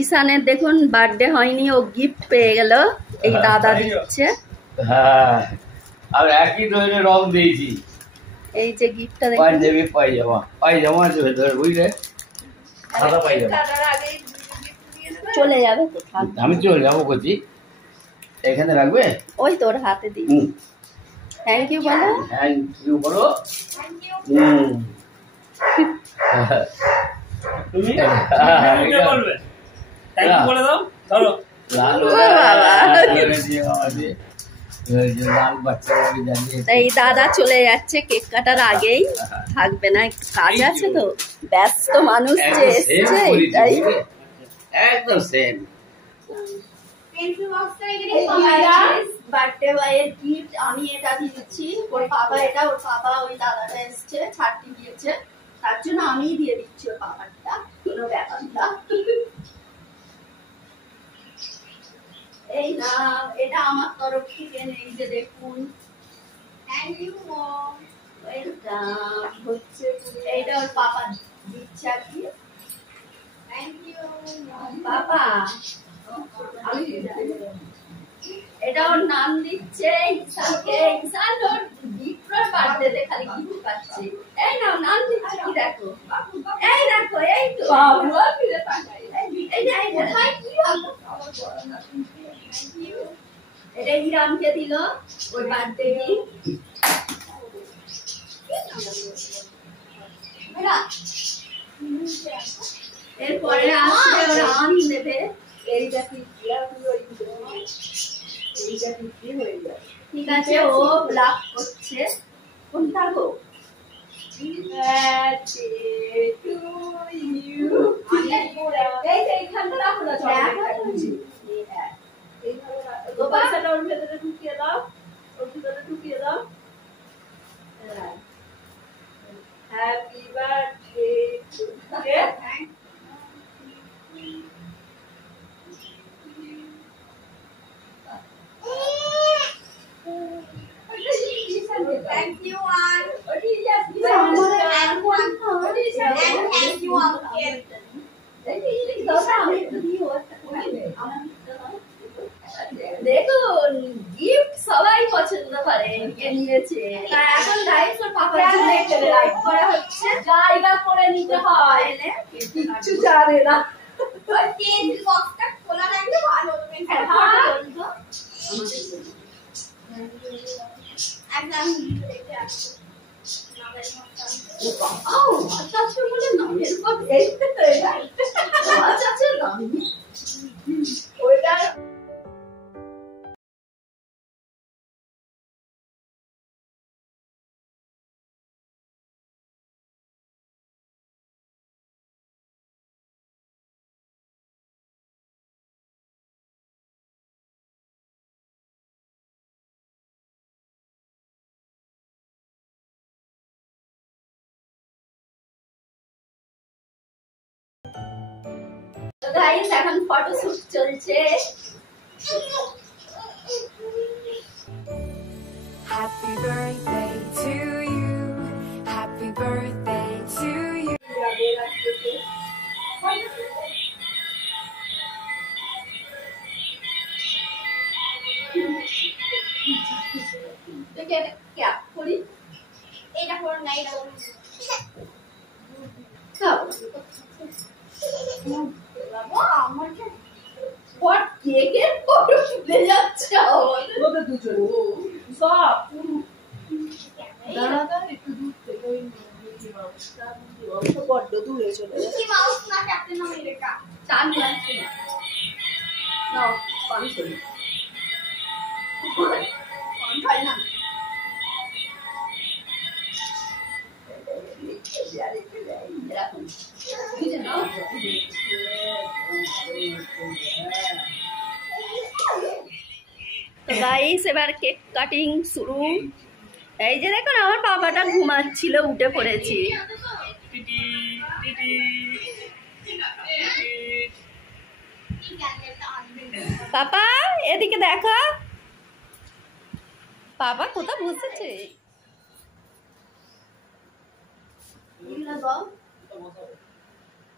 ঈশানের দেখুন বার্থডে হয়নি, ও গিফট পেয়ে গেল, এই দাদা দিচ্ছে। হ্যাঁ, আর একই ধরনের রং দিয়েছি। এই যে গিফটটা দেখুন, পাঞ্জাবি পায়জামা আছে ভেতরে, বুঝলে, সাদা পায়জামা। চলে যাবে, আমি চলে যাবো করছি, এখানে রাখবে, ওই তোর হাতে দিই। থ্যাংক ইউ বলো, থ্যাংক ইউ বলো। তুমি বলবে থ্যাংক ইউ বলে দাও। ধরো এই দাদা চলে যাচ্ছে কেক কাটার আগেই, থাকবে না, কাজ আছে তো, ব্যস্ত মানুষ যে এসছে এটাই। একদম সেম বার্থডে বয়ের গিফট আমি এটা দিচ্ছি, ওর পাপা এটা, ওর পাপা ওই দাদাটা এসছে ছাড়তে গিয়েছে, তার জন্য আমিই দিয়ে দিচ্ছি ওর পাপাটা, কোনো ব্যাপার না। এই না, এটা আমার তরফ থেকে, এই যে দেখুন, থ্যাংক ইউ মম, ওয়েলকাম হচ্ছে, এইটা ওর পাপা দিচ্ছে আর কি। Thank you papa. এটা ওর নাম দিচ্ছে ঈশানকে, ঈশান ওর গিফটের বার্থডেতে খালি গিফট পাচ্ছে। এই নাও নাম দিচ্ছে, কি দেখো, এই দেখো, এই তো বাবা ফিরে তাকাই, এই যে কোথায় কি হলো, এটা হিরামকে দিল ওর বার্থডে গিফট। এরপরে আসবে ওরা আম নেবে, এইটা ঠিক আছে, ও ব্লক করছে, কোনটা গো, এইখানটা রাখো না, পয়সাটা ওর ভেতরে ঢুকিয়ে দাও, ওর ভিতরে ঢুকিয়ে দাও। Happy birthday to you. Thank you, Aunt. And thank you, Uncle. দেখুন গিফট সবাই পছন্দ করে, নিয়েছে, এখন দায়িত্ব পাপার জন্য লাইট করা হচ্ছে, জায়গা করে নিতে হয়, কিচ্ছু জানে না। ওই কেক বক্সটা খোলা রাখলে ভালো হবে, একদম দেখে আসো। বলে নামের পর ওইটা গাইস এখন ফটো শুট চলছে। Happy birthday to you, happy birthday to you. দেখে ক্যাপ করি, এটা পুরো নাই দাও খাও আমার হোয়াট কেকের ফটো তুলে যাচ্ছে ওদের দুজন সব দাদা একটু দূর থেকে ওই মিকি মাউসটা অল্প বড্ড দূরে চলে যাচ্ছে। মিকি মাউস না ক্যাপ্টেন আমেরিকা চান লাগছে নাও পান করি পান খাই না তো গাইস এবার কেক কাটিং শুরু। এই যে দেখুন আমার বাবাটা ঘুমাচ্ছিল, উঠে পড়েছি। পাপা এদিকে দেখো, পাপা কোথা বসেছে। এগুলো দাও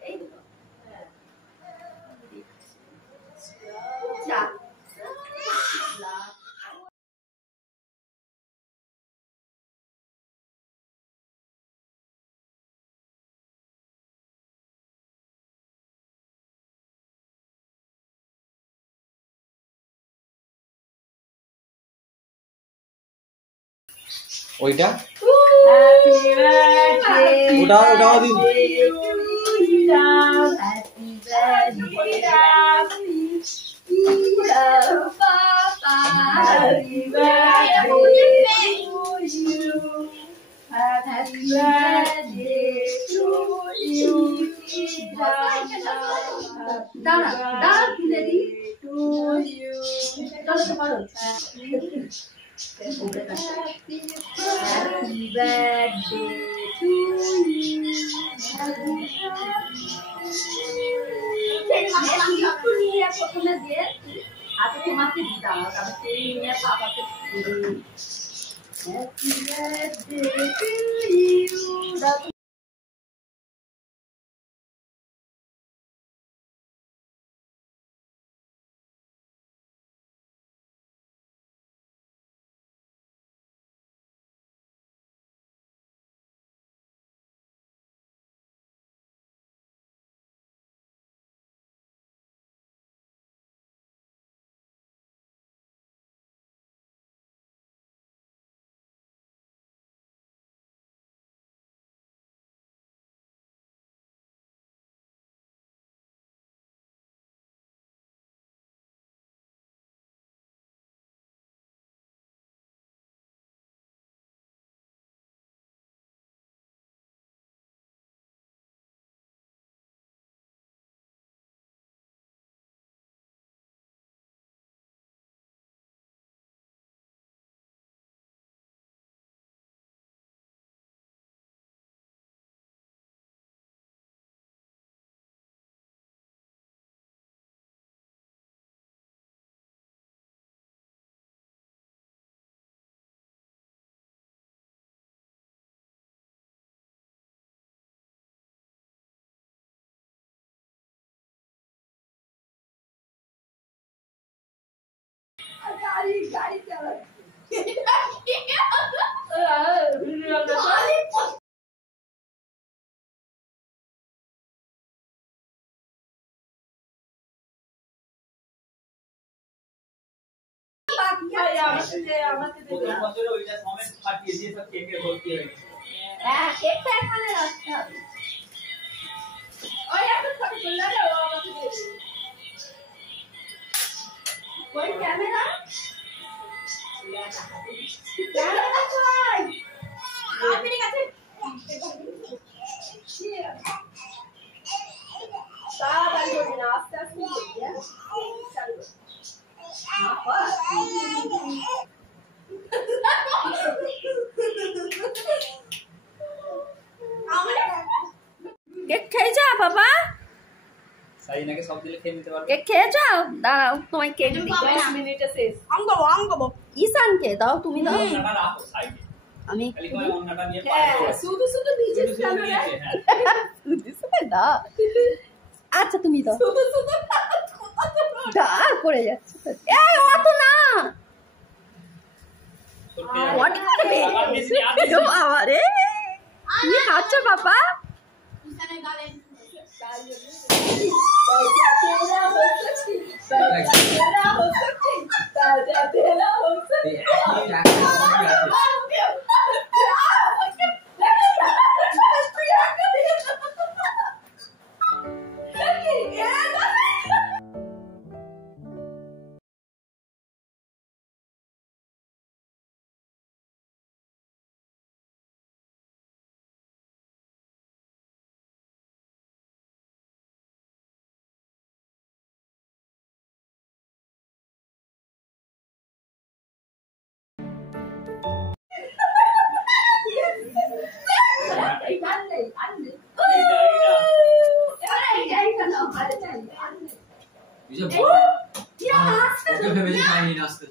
এই দাও যা ওইটা Happy birthday. ওটাও দিন। Happy birthday, Papa. Happy birthday to you. Happy birthday to you. দাঁড়া দাঁড়া তুলে দি to you. চলো তো পারো। Happy birthday to you. একটু নিয়ে প্রথমে দিয়ে আগে তোমাকে দাও তারপর নিয়ে পাপাকে Happy birthday to you. গাড়ি চালাচ্ছে হ্যাঁ কেকটা এখানে রাখতে হবে ওই একটা ফটো তুললে রে ও আমাকে দিয়ে দিবে ওই ক্যামেরা ক্যামেরা কই আপনি কাছে তাড়াতাড়ি করবি না আস্তে আস্তে করবি হ্যাঁ চালু কেক খেয়ে যা বাবা সাইনাকে সব দিলে খেয়ে নিতে পারবে কেক খেয়ে যাও দাঁড়াও তোমায় কেক দিই 10 মিনিটে শেষ আঙ্গবো ঈশানকে দাও তুমি দাও ওন্নাটা রাখো সাইডে আমি খালি করে ওন্নাটা নিয়ে হ্যাঁ পারো শুধু শুধু ভিজে ক্যামেরা দাও আচ্ছা তুমি দাও শুধু শুধু দাঁড় পড়ে যাচ্ছে এই অত না What is it? আরে তুমি খাচ্ছ বাবা ঈশানের গালে ভেবে খাইনি নাচতে